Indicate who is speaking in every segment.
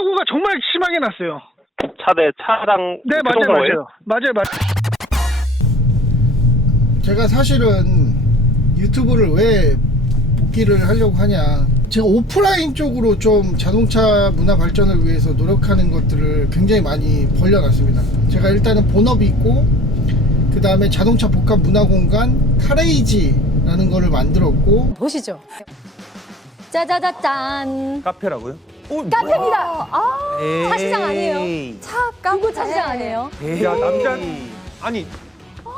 Speaker 1: 사고가 정말 심하게 났어요.
Speaker 2: 차대 차량
Speaker 1: 네, 맞아요,
Speaker 2: 교통사고예요?
Speaker 1: 맞아요. 맞아요, 맞아요.
Speaker 3: 제가 사실은 유튜브를 왜 복귀를 하려고 하냐. 제가 오프라인 쪽으로 좀 자동차 문화 발전을 위해서 노력하는 것들을 굉장히 많이 벌려놨습니다. 제가 일단은 본업이 있고, 그 다음에 자동차 복합 문화 공간 카레이지라는 거를 만들었고,
Speaker 4: 보시죠. 짜자자짠.
Speaker 5: 카페라고요? 오,
Speaker 4: 카페입니다. 아, 차 시장 아니에요? 차 카페. 차 시장 아니에요?
Speaker 5: 에이.
Speaker 6: 야 남자 아니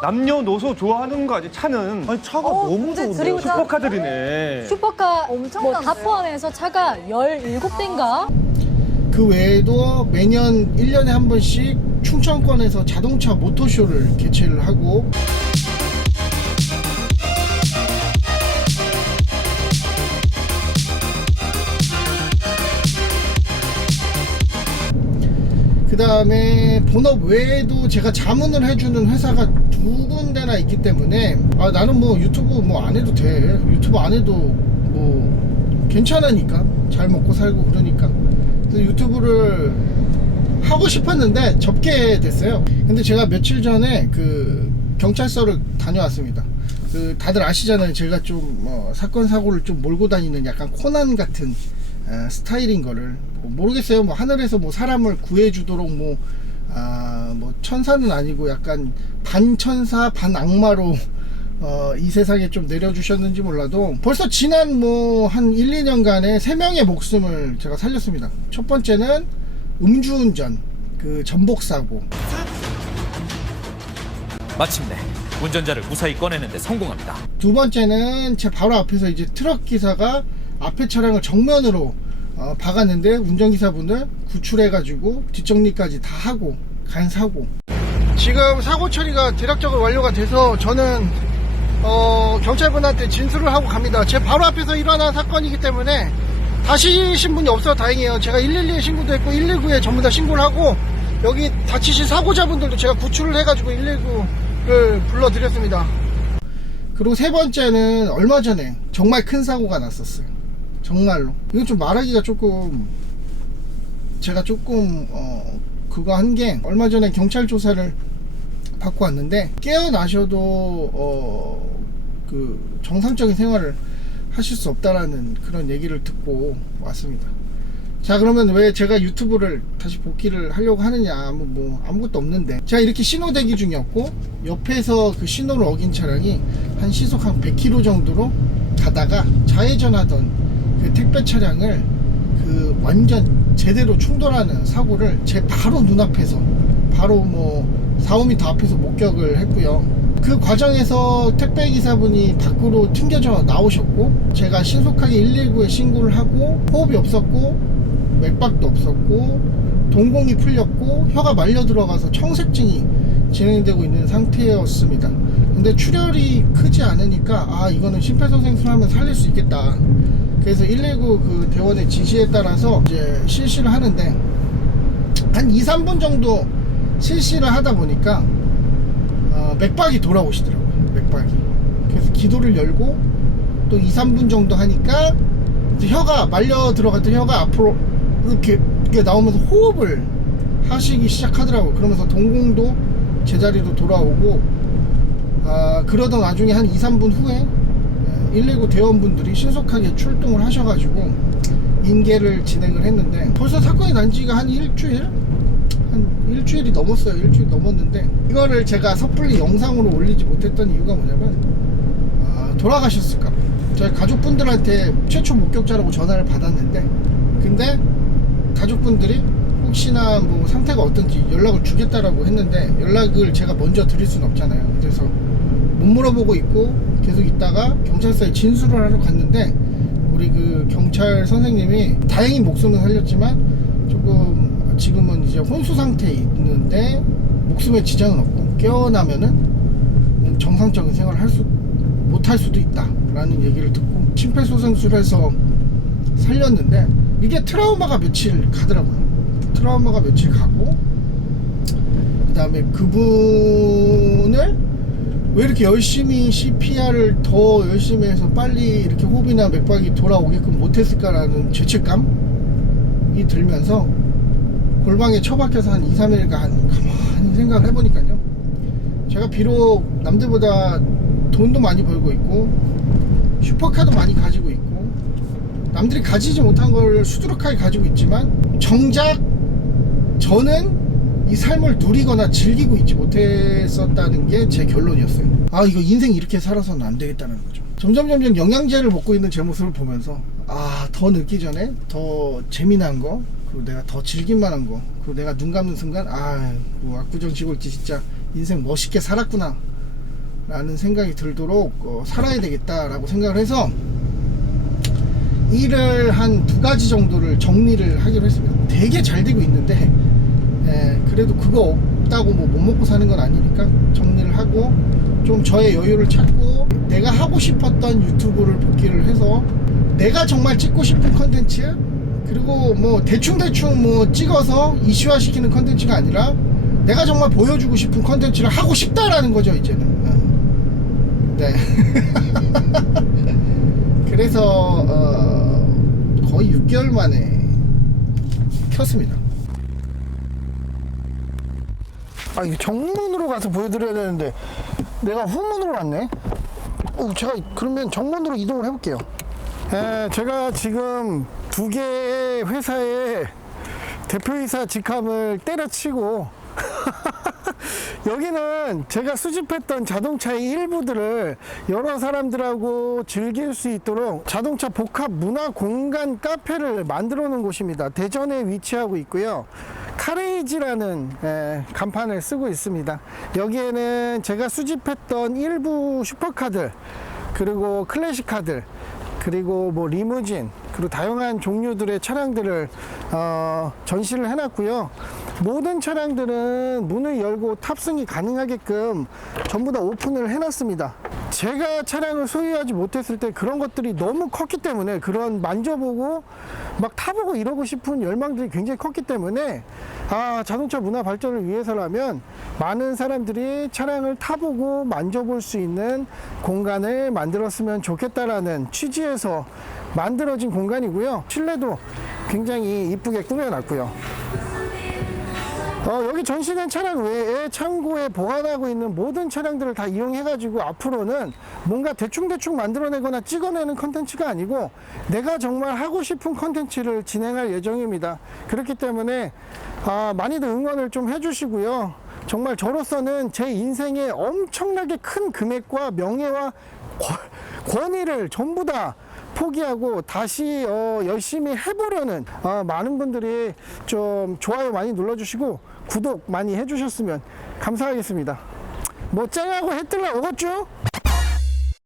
Speaker 6: 남녀노소 좋아하는 거 아니 차는
Speaker 5: 아니 차가
Speaker 4: 어,
Speaker 5: 너무
Speaker 4: 근데
Speaker 5: 좋은데.
Speaker 4: 드리고
Speaker 6: 슈퍼카들이네.
Speaker 4: 슈퍼카
Speaker 7: 엄청
Speaker 4: 뭐 다
Speaker 7: 많네요.
Speaker 4: 포함해서 차가 17대인가?
Speaker 3: 그 외에도 매년 1년에 한 번씩 충청권에서 자동차 모토쇼를 개최를 하고, 그 다음에 본업 외에도 제가 자문을 해주는 회사가 두 군데나 있기 때문에 아 나는 뭐 유튜브 뭐 안 해도 돼. 유튜브 안 해도 뭐 괜찮으니까. 잘 먹고 살고 그러니까. 그래서 유튜브를 하고 싶었는데 접게 됐어요. 근데 제가 며칠 전에 그 경찰서를 다녀왔습니다. 그 다들 아시잖아요. 제가 좀뭐 사건 사고를 좀 몰고 다니는 약간 코난 같은 아, 스타일인 거를 뭐 모르겠어요. 뭐 하늘에서 뭐 사람을 구해주도록 뭐, 아, 뭐 천사는 아니고 약간 반 천사 반 악마로 어, 이 세상에 좀 내려주셨는지 몰라도 벌써 지난 뭐 한 1, 2년간의 세명의 목숨을 제가 살렸습니다. 첫 번째는 음주운전, 그 전복사고.
Speaker 8: 마침내 운전자를 무사히 꺼내는데 성공합니다.
Speaker 3: 두 번째는 제 바로 앞에서 이제 트럭 기사가 앞에 차량을 정면으로 어, 박았는데 운전기사분을 구출해가지고 뒷정리까지 다 하고 간 사고. 지금 사고 처리가 대략적으로 완료가 돼서 저는 어, 경찰분한테 진술을 하고 갑니다. 제 바로 앞에서 일어난 사건이기 때문에 다치신 분이 없어 다행이에요. 제가 112에 신고도 했고 119에 전부 다 신고를 하고 여기 다치신 사고자분들도 제가 구출을 해가지고 119를 불러드렸습니다. 그리고 세 번째는 얼마 전에 정말 큰 사고가 났었어요. 정말로. 이건 좀 말하기가 조금 제가 조금 어 그거 한 게 얼마 전에 경찰 조사를 받고 왔는데 깨어나셔도 어 그 정상적인 생활을 하실 수 없다라는 그런 얘기를 듣고 왔습니다. 자 그러면 왜 제가 유튜브를 다시 복귀를 하려고 하느냐 아무 뭐 아무것도 없는데 제가 이렇게 신호 대기 중이었고 옆에서 그 신호를 어긴 차량이 한 시속 한 100km 정도로 가다가 좌회전하던 그 택배 차량을 그 완전 제대로 충돌하는 사고를 제 바로 눈앞에서 바로 뭐 4, 5m 앞에서 목격을 했고요. 그 과정에서 택배 기사분이 밖으로 튕겨져 나오셨고 제가 신속하게 119에 신고를 하고 호흡이 없었고 맥박도 없었고 동공이 풀렸고 혀가 말려 들어가서 청색증이 진행되고 있는 상태였습니다. 근데 출혈이 크지 않으니까 아 이거는 심폐소생술하면 살릴 수 있겠다. 그래서 119 그 대원의 지시에 따라서 이제 실시를 하는데 한 2, 3분 정도 실시를 하다 보니까 어, 맥박이 돌아오시더라고요. 맥박이. 그래서 기도를 열고 또 2, 3분 정도 하니까 혀가 말려 들어갔던 혀가 앞으로 이렇게, 이렇게 나오면서 호흡을 하시기 시작하더라고요. 그러면서 동공도 제자리로 돌아오고 아, 그러던 나중에 한 2, 3분 후에 119 대원분들이 신속하게 출동을 하셔가지고 인계를 진행을 했는데 벌써 사건이 난 지가 한 일주일? 한 일주일이 넘었어요. 일주일 넘었는데 이거를 제가 섣불리 영상으로 올리지 못했던 이유가 뭐냐면 아, 돌아가셨을까 봐. 저희 가족분들한테 최초 목격자라고 전화를 받았는데 근데 가족분들이 혹시나 뭐 상태가 어떤지 연락을 주겠다라고 했는데 연락을 제가 먼저 드릴 수는 없잖아요. 그래서 못 물어보고 있고 계속 있다가 경찰서에 진술을 하러 갔는데 우리 그 경찰 선생님이 다행히 목숨은 살렸지만 조금 지금은 이제 혼수 상태에 있는데 목숨에 지장은 없고 깨어나면은 정상적인 생활을 할 수 못할 수도 있다라는 얘기를 듣고 심폐소생술해서 살렸는데 이게 트라우마가 며칠 가더라고요. 트라우마가 며칠 가고 그 다음에 그분을 왜 이렇게 열심히 CPR을 더 열심히 해서 빨리 이렇게 호흡이나 맥박이 돌아오게끔 못했을까라는 죄책감이 들면서 골방에 처박혀서 한 2, 3일간 가만히 생각을 해보니까요. 제가 비록 남들보다 돈도 많이 벌고 있고 슈퍼카도 많이 가지고 있고 남들이 가지지 못한 걸 수두룩하게 가지고 있지만 정작 저는 이 삶을 누리거나 즐기고 있지 못했었다는 게 제 결론이었어요. 아 이거 인생 이렇게 살아서는 안 되겠다는 거죠. 점점 점점 영양제를 먹고 있는 제 모습을 보면서 아 더 늦기 전에 더 재미난 거 그리고 내가 더 즐길만한 거 그리고 내가 눈 감는 순간 아뭐 압구정 시골지 진짜 인생 멋있게 살았구나 라는 생각이 들도록 어, 살아야 되겠다라고 생각을 해서 일을 한 두 가지 정도를 정리를 하기로 했습니다. 되게 잘 되고 있는데 예, 그래도 그거 없다고 뭐 못 먹고 사는 건 아니니까 정리를 하고 좀 저의 여유를 찾고 내가 하고 싶었던 유튜브를 복귀를 해서 내가 정말 찍고 싶은 컨텐츠 그리고 뭐 대충대충 뭐 찍어서 이슈화 시키는 컨텐츠가 아니라 내가 정말 보여주고 싶은 컨텐츠를 하고 싶다라는 거죠 이제는. 어. 네. 그래서 어, 거의 6개월 만에 켰습니다 아 이거 정문으로 가서 보여드려야 되는데 내가 후문으로 왔네. 어, 제가 그러면 정문으로 이동을 해볼게요. 에, 제가 지금 두 개의 회사의 대표이사 직함을 때려치고 여기는 제가 수집했던 자동차의 일부들을 여러 사람들하고 즐길 수 있도록 자동차 복합 문화 공간 카페를 만들어 놓은 곳입니다. 대전에 위치하고 있고요. 카레이지라는 에, 간판을 쓰고 있습니다. 여기에는 제가 수집했던 일부 슈퍼카들 그리고 클래식카들 그리고 뭐 리무진 그리고 다양한 종류들의 차량들을 어, 전시를 해놨고요. 모든 차량들은 문을 열고 탑승이 가능하게끔 전부 다 오픈을 해놨습니다. 제가 차량을 소유하지 못했을 때 그런 것들이 너무 컸기 때문에 그런 만져보고 막 타보고 이러고 싶은 열망들이 굉장히 컸기 때문에 아 자동차 문화 발전을 위해서라면 많은 사람들이 차량을 타보고 만져볼 수 있는 공간을 만들었으면 좋겠다라는 취지에서 만들어진 공간이고요. 실내도 굉장히 이쁘게 꾸며놨고요. 어, 여기 전시된 차량 외에 창고에 보관하고 있는 모든 차량들을 다 이용해가지고 앞으로는 뭔가 대충대충 만들어내거나 찍어내는 컨텐츠가 아니고 내가 정말 하고 싶은 컨텐츠를 진행할 예정입니다. 그렇기 때문에 아, 많이들 응원을 좀 해주시고요. 정말 저로서는 제 인생에 엄청나게 큰 금액과 명예와 권- 권위를 전부 다 포기하고 다시 어, 열심히 해보려는 어, 많은 분들이 좀 좋아요 많이 눌러주시고 구독 많이 해주셨으면 감사하겠습니다. 뭐 쨍하고 해 뜰라 오겠죠?